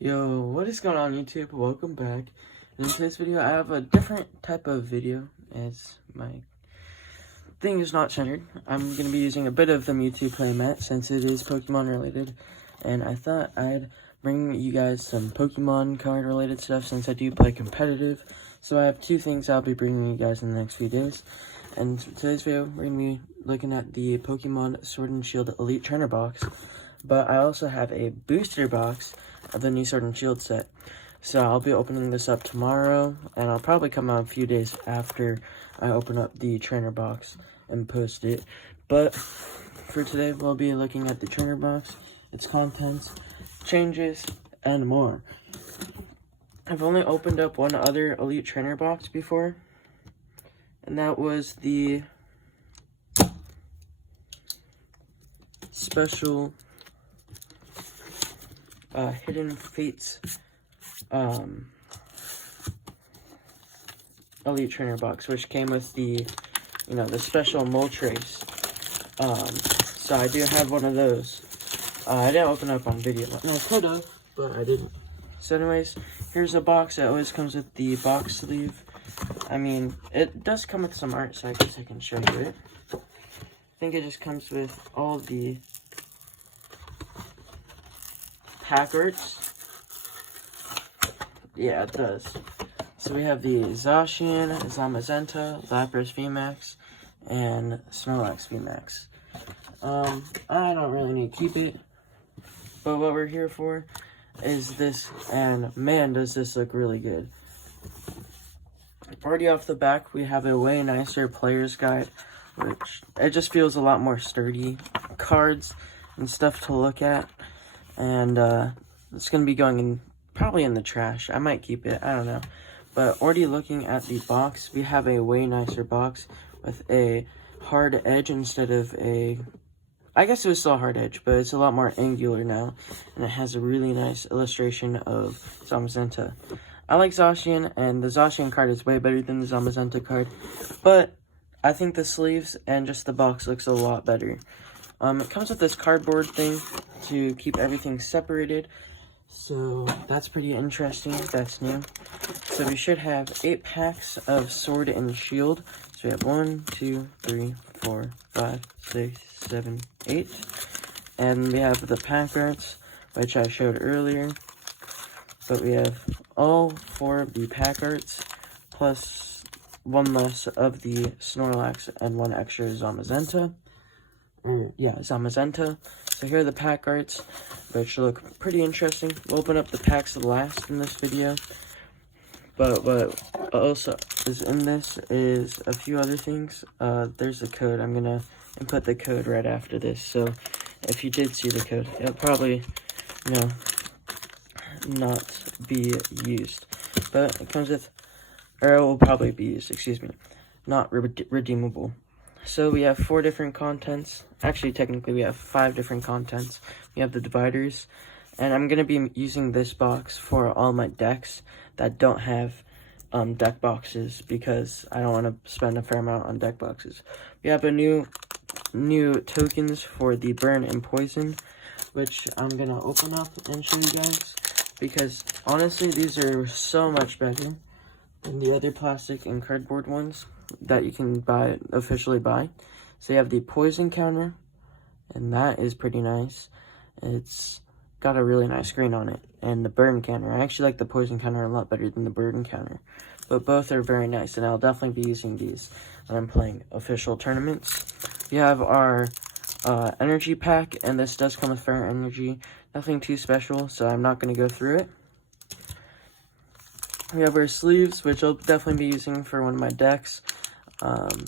Yo, what is going on YouTube? Welcome back. In today's video, I have a different type of video as my thing is not centered. I'm going to be using a bit of the Mewtwo playmat since it is Pokemon related. And I thought I'd bring you guys some Pokemon card related stuff since I do play competitive. So I have two things I'll be bringing you guys in the next few days. And today's video, we're going to be looking at the Pokemon Sword and Shield Elite Trainer box. But I also have a booster box of the new Sword and Shield set. So I'll be opening this up tomorrow, and I'll probably come out a few days after I open up the trainer box and post it. But for today, we'll be looking at the trainer box, its contents, changes, and more. I've only opened up one other Elite Trainer box before, and that was the special Hidden Fates Elite Trainer box, which came with the, the special Moltres. So I do have one of those. I didn't open up on video. No, I could have, but I didn't. So anyways, here's a box that always comes with the box sleeve. I mean, it does come with some art, so I guess I can show you it. I think it just comes with all the pack arts. Yeah, it does. So we have the Zacian, Zamazenta, Lapras VMAX, and Snorlax VMAX. I don't really need to keep it, but what we're here for is this, and man, does this look really good. Already off the back, we have a way nicer player's guide, which it just feels a lot more sturdy. Cards and stuff to look at, and it's going to be going in probably in the trash. I might keep it, I don't know. But already looking at the box, we have a way nicer box with a hard edge instead of a, I guess it was still a hard edge, but it's a lot more angular now. And it has a really nice illustration of Zamazenta. I like Zacian, and the Zacian card is way better than the Zamazenta card. But I think the sleeves and just the box looks a lot better. It comes with this cardboard thing to keep everything separated. So that's pretty interesting. That's new. So we should have 8 packs of Sword and Shield. So we have 1, 2, 3, 4, 5, 6, 7, 8. And we have the pack arts, which I showed earlier. But we have all 4 of the pack arts, plus 1 less of the Snorlax and 1 extra Zamazenta. Zamazenta. So here are the pack arts, which look pretty interesting. We'll open up the packs last in this video. But what also is in this is a few other things. There's a code. I'm going to input the code right after this. So if you did see the code, it'll probably, not be used. But it comes with, or it will probably be used, excuse me, not redeemable. So we have 4 different contents. Actually, technically, we have 5 different contents. We have the dividers. And I'm going to be using this box for all my decks that don't have deck boxes, because I don't want to spend a fair amount on deck boxes. We have a new tokens for the Burn and Poison, which I'm going to open up and show you guys. Because, honestly, these are so much better than the other plastic and cardboard ones that you can officially buy. So you have the poison counter, and that is pretty nice. It's got a really nice screen on it. And the burn counter, I actually like the poison counter a lot better than the burn counter, but both are very nice, and I'll definitely be using these when I'm playing official tournaments. We have our energy pack, and this does come with Fire Energy. Nothing too special, so I'm not going to go through it. We have our sleeves, which I'll definitely be using for one of my decks,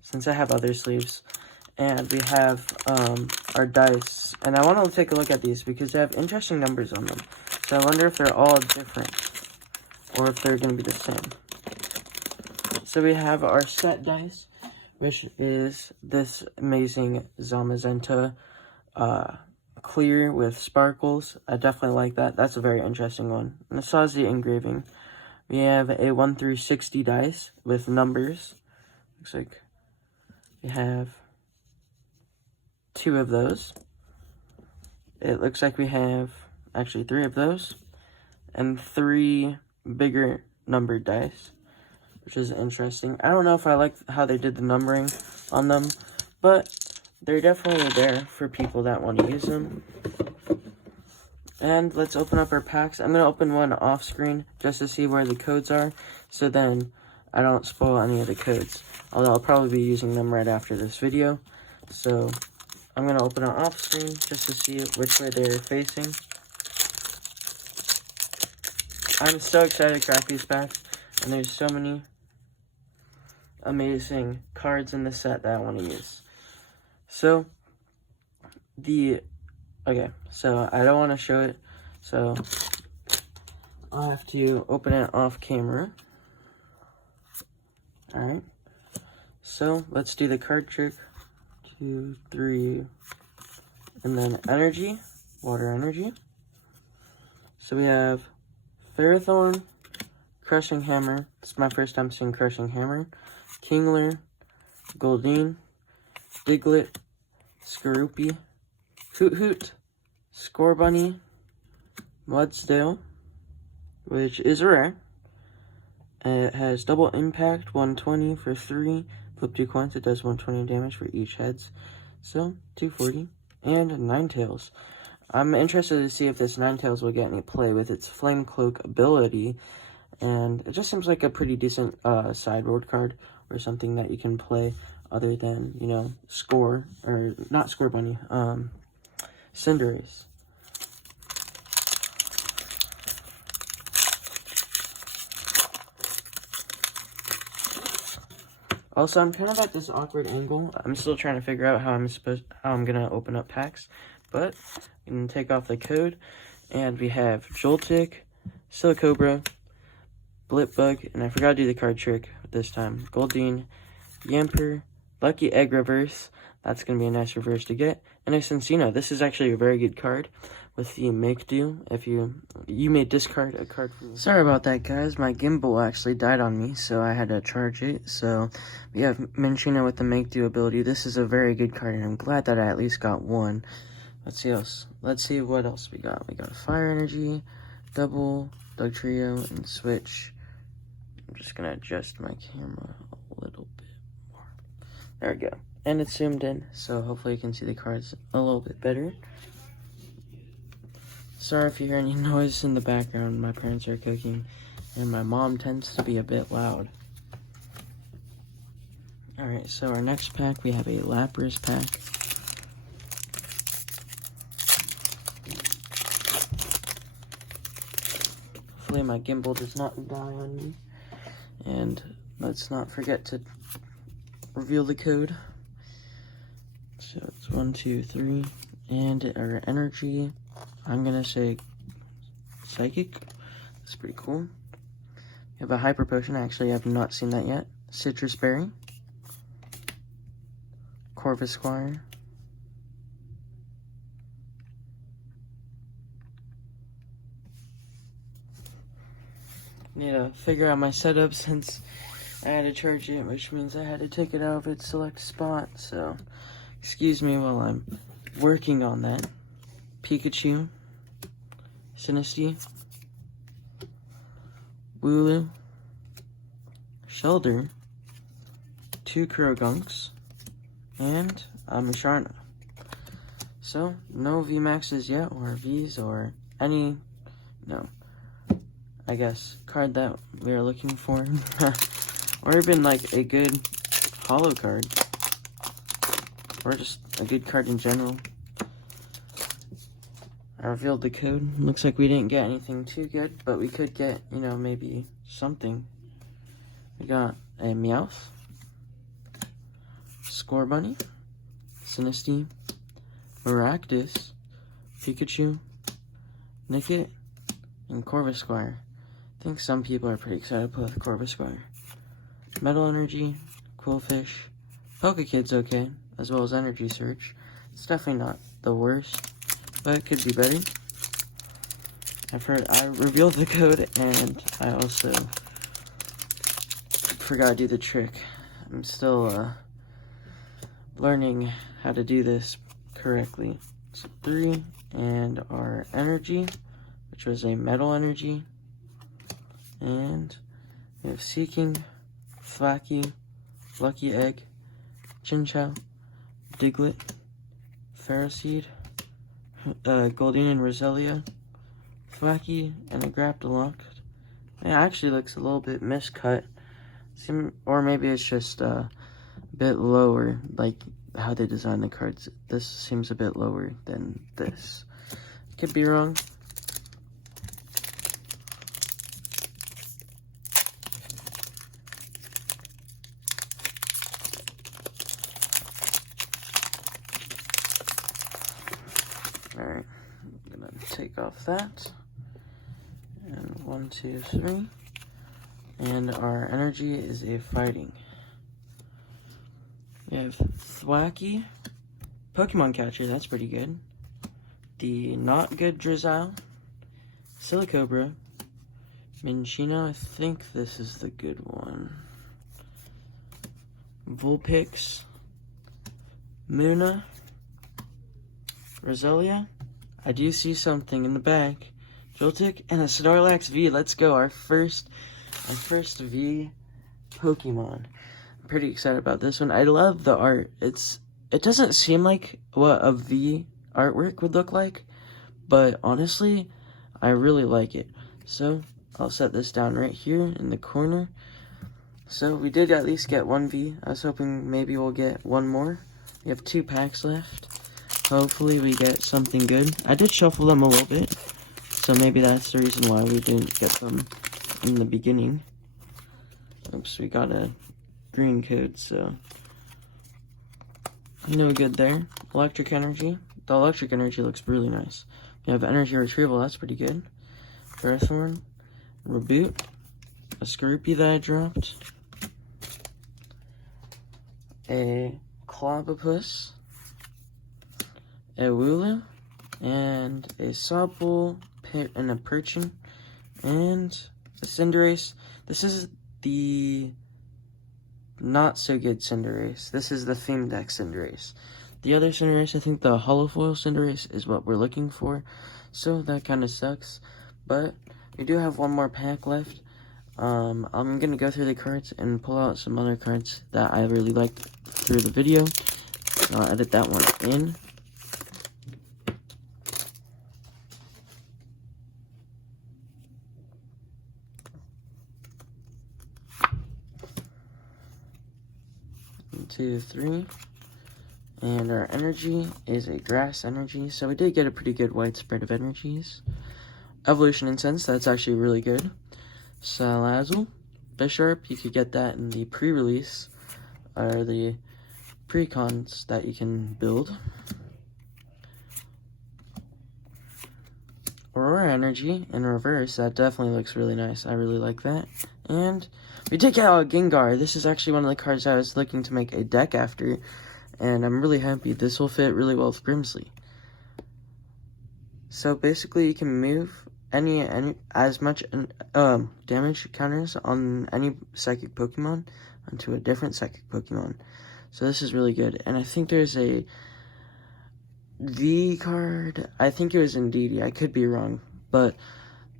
since I have other sleeves. And we have our dice. And I want to take a look at these because they have interesting numbers on them. So I wonder if they're all different, or if they're going to be the same. So we have our set dice, which is this amazing Zamazenta clear with sparkles. I definitely like that. That's a very interesting one. And this has the engraving. We have a 1 through 60 dice with numbers. Looks like we have 2 of those. It looks like we have actually 3 of those. and 3 bigger numbered dice, which is interesting. I don't know if I like how they did the numbering on them, but they're definitely there for people that want to use them. And let's open up our packs. I'm going to open one off screen just to see where the codes are, so then I don't spoil any of the codes. Although I'll probably be using them right after this video. So I'm going to open it off screen just to see which way they're facing. I'm so excited to crack these packs, and there's so many amazing cards in the set that I want to use. So, so I don't want to show it, so I'll have to open it off camera. Alright, so let's do the card trick. 2, 3, and then energy, water energy. So we have Ferrothorn, Crushing Hammer. This is my first time seeing Crushing Hammer. Kingler, Goldeen, Diglett, Skorupi, Hoot Hoot, Scorbunny, Mudsdale, which is rare. It has double impact, 120 for 3. Flip 2 coins, it does 120 damage for each heads. So, 240. And Ninetales. I'm interested to see if this Ninetales will get any play with its Flame Cloak ability. And it just seems like a pretty decent sideboard card, or something that you can play other than, you know, not Scorbunny, Cinderace. Also, I'm kind of at this awkward angle. I'm still trying to figure out how I'm gonna open up packs, but I'm gonna take off the code, and we have Joltik, Silicobra, Blipbug, and I forgot to do the card trick this time. Goldeen, Yamper, Lucky Egg Reverse. That's gonna be a nice reverse to get, and a Cincino. This is actually a very good card with the Make Do. If you may discard a card from me. Sorry about that, guys. My gimbal actually died on me, so I had to charge it. So we have Minchino with the Make Do ability. This is a very good card, and I'm glad that I at least got one. Let's see else. Let's see what else we got. We got Fire Energy, Double, Dugtrio, and Switch. I'm just gonna adjust my camera a little bit more. There we go. And it's zoomed in, so hopefully you can see the cards a little bit better. Sorry if you hear any noise in the background. My parents are cooking, and my mom tends to be a bit loud. Alright, so our next pack, we have a Lapras pack. Hopefully my gimbal does not die on me. And let's not forget to reveal the code. So it's 1, 2, 3, and our energy, I'm gonna say Psychic. That's pretty cool. We have a Hyper Potion. Actually, I have not seen that yet. Citrus Berry, Corvisquire, need to figure out my setup since I had to charge it, which means I had to take it out of its select spot. So excuse me while I'm working on that. Pikachu, Sinistea, Wooloo, Shellder, 2 Kurogunks, and a Musharna. So, no VMAXs yet, or Vs, or any, no, I guess, card that we are looking for. Or even, like, a good holo card. Or just a good card in general. I revealed the code. Looks like we didn't get anything too good, but we could get, you know, maybe something. We got a Meowth, Scorbunny, Sinistea, Maractus, Pikachu, Nickit, and Corvisquire. I think some people are pretty excited with Corvisquire. Metal Energy, Quillfish, Pokekid's okay, as well as Energy Search. It's definitely not the worst, but it could be better. I revealed the code, and I also forgot to do the trick. I'm still learning how to do this correctly. So 3, and our energy, which was a metal energy. And we have Seeking, Thwacky, Lucky Egg, Chinchou, Diglett, Ferroseed, Goldeen and Roselia, Thwacky, and a Graptolok. It actually looks a little bit miscut. Or maybe it's just a bit lower, like how they designed the cards. This seems a bit lower than this. Could be wrong. Alright, I'm gonna take off that. And 1, 2, 3. And our energy is a fighting. We have Thwacky, Pokemon Catcher, that's pretty good. The not good Drizzile, Silicobra, Minchino, I think this is the good one. Vulpix, Muna, Roselia. I do see something in the back. Joltik and a Snorlax V. Let's go, our first V Pokemon. I'm pretty excited about this one. I love the art. It doesn't seem like what a V artwork would look like, but honestly, I really like it. So I'll set this down right here in the corner. So we did at least get one V. I was hoping maybe we'll get one more. We have 2 packs left. Hopefully we get something good. I did shuffle them a little bit, so maybe that's the reason why we didn't get them in the beginning. Oops, we got a green code, so no good there. Electric energy. The electric energy looks really nice. We have energy retrieval, that's pretty good. Ferrothorn, Reboot, a Scroopy that I dropped, a Clobopus, a Wooloo, and a Sobble, and a Percheon, and a Cinderace. This is the not so good Cinderace. This is the Theme Deck Cinderace. The other Cinderace, I think the Holofoil Cinderace is what we're looking for, so that kind of sucks. But we do have one more pack left. I'm gonna go through the cards and pull out some other cards that I really liked through the video. I'll edit that one in. One, 2, 3. And our energy is a grass energy, so we did get a pretty good widespread of energies. Evolution Incense, that's actually really good. Salazzle, Bisharp, you could get that in the pre-release, or the pre-cons that you can build. Aurora Energy in reverse, that definitely looks really nice. I really like that. And we did get a Gengar. This is actually one of the cards I was looking to make a deck after, and I'm really happy. This will fit really well with Grimsley. So basically, you can move any as much damage counters on any psychic Pokemon onto a different psychic Pokemon. So this is really good. And I think there's a V card. I think it was Indeedee. I could be wrong, but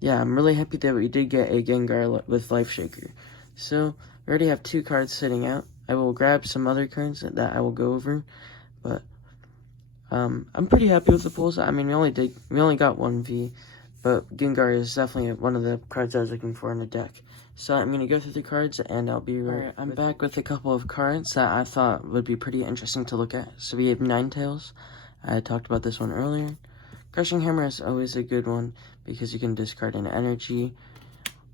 yeah, I'm really happy that we did get a Gengar with Life Shaker. So we already have 2 cards sitting out. I will grab some other cards that I will go over, but I'm pretty happy with the pulls. I mean, we only got 1 V, but Gengar is definitely one of the cards I was looking for in the deck. So I'm gonna go through the cards, and I'll be right. I'm back with a couple of cards that I thought would be pretty interesting to look at. So we have Ninetales. I talked about this one earlier. Crushing Hammer is always a good one because you can discard an energy.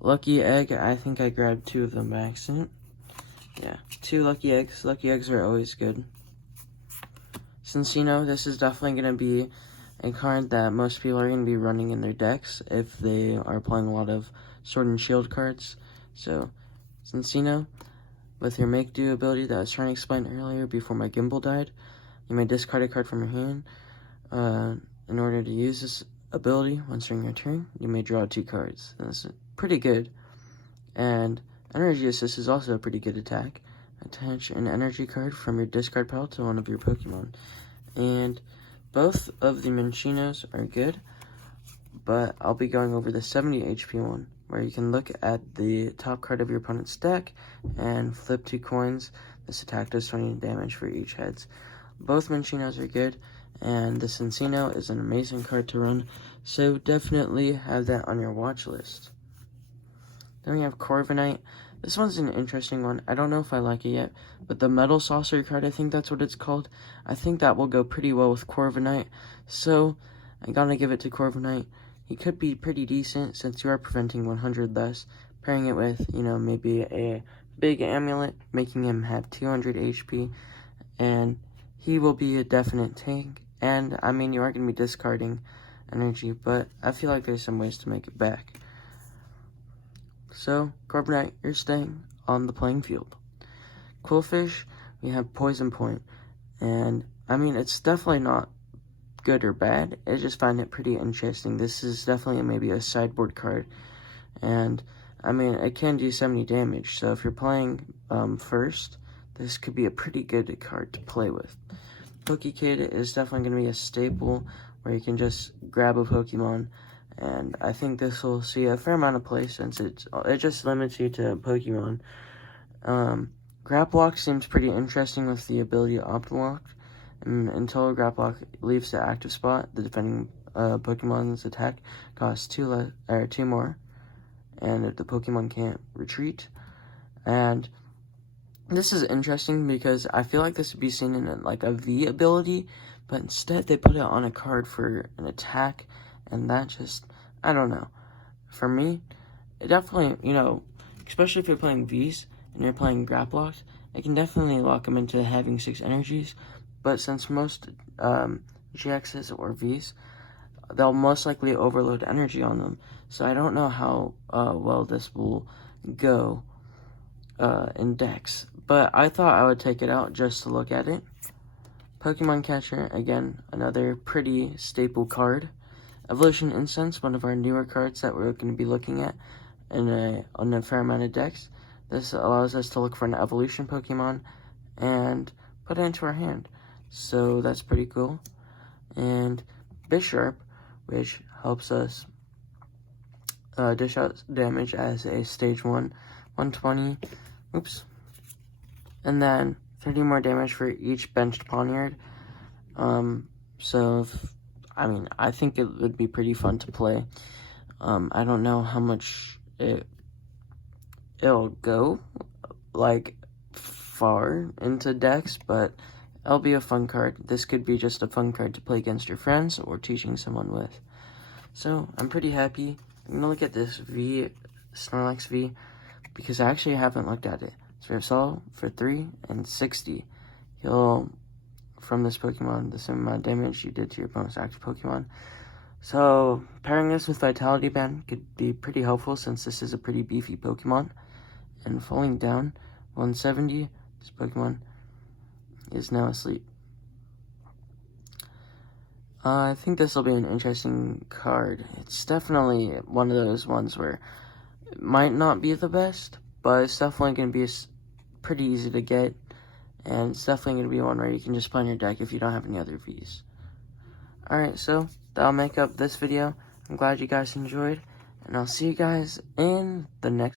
Lucky Egg, I think I grabbed 2 of them by accident. Yeah, 2 Lucky Eggs. Lucky Eggs are always good. Cincino, this is definitely going to be a card that most people are going to be running in their decks if they are playing a lot of Sword and Shield cards. So, Cincino, with your Make Do ability that I was trying to explain earlier before my gimbal died, you may discard a card from your hand. In order to use this ability, once during your turn, you may draw 2 cards. That's pretty good. And Energy Assist is also a pretty good attack. Attach an energy card from your discard pile to one of your Pokemon. And both of the Minchinos are good, but I'll be going over the 70 HP one, where you can look at the top card of your opponent's deck and flip 2 coins. This attack does 20 damage for each heads. Both Minchinos are good, and the Cincino is an amazing card to run, so definitely have that on your watch list. Then we have Corviknight. This one's an interesting one. I don't know if I like it yet, but the Metal Saucer card, I think that's what it's called. I think that will go pretty well with Corviknight, so I gotta give it to Corviknight. He could be pretty decent since you are preventing 100 less, pairing it with, maybe a big amulet, making him have 200 HP, and he will be a definite tank. And, I mean, you are going to be discarding energy, but I feel like there's some ways to make it back. So, Corviknight, you're staying on the playing field. Quillfish, we have Poison Point, and, I mean, it's definitely not good or bad. I just find it pretty interesting. This is definitely maybe a sideboard card, and, I mean, it can do 70 damage, so if you're playing first, this could be a pretty good card to play with. Pokekid is definitely going to be a staple where you can just grab a Pokemon, and I think this will see a fair amount of play since it just limits you to Pokemon. Graplock seems pretty interesting with the ability to Optalock. Until Graplock leaves the active spot, the defending Pokemon's attack costs 2 more, and if the Pokemon can't retreat. And this is interesting because I feel like this would be seen in like a V ability, but instead they put it on a card for an attack, and that just, I don't know. For me, it definitely, especially if you're playing Vs and you're playing Graplocks, it can definitely lock them into having 6 energies, but since most GXs or Vs, they'll most likely overload energy on them, so I don't know how well this will go in decks, but I thought I would take it out just to look at it. Pokemon Catcher, again, another pretty staple card. Evolution Incense, one of our newer cards that we're going to be looking at on a fair amount of decks. This allows us to look for an evolution Pokemon and put it into our hand, so that's pretty cool. And Bisharp, which helps us dish out damage as a stage 1, 120, and then 30 more damage for each benched Pawniard. I think it would be pretty fun to play. I don't know how much it'll go, like, far into decks, but it'll be a fun card. This could be just a fun card to play against your friends or teaching someone with. So, I'm pretty happy. I'm going to look at this Snorlax V, because I actually haven't looked at it. So we have Sol for 3 and 60. He'll, from this Pokemon, the same amount of damage you did to your opponent's active Pokemon. So pairing this with Vitality Band could be pretty helpful since this is a pretty beefy Pokemon. And falling down 170, this Pokemon is now asleep. I think this will be an interesting card. It's definitely one of those ones where it might not be the best, but it's definitely going to be pretty easy to get, and it's definitely going to be one where you can just play in your deck if you don't have any other Vs. Alright, so that'll make up this video. I'm glad you guys enjoyed, and I'll see you guys in the next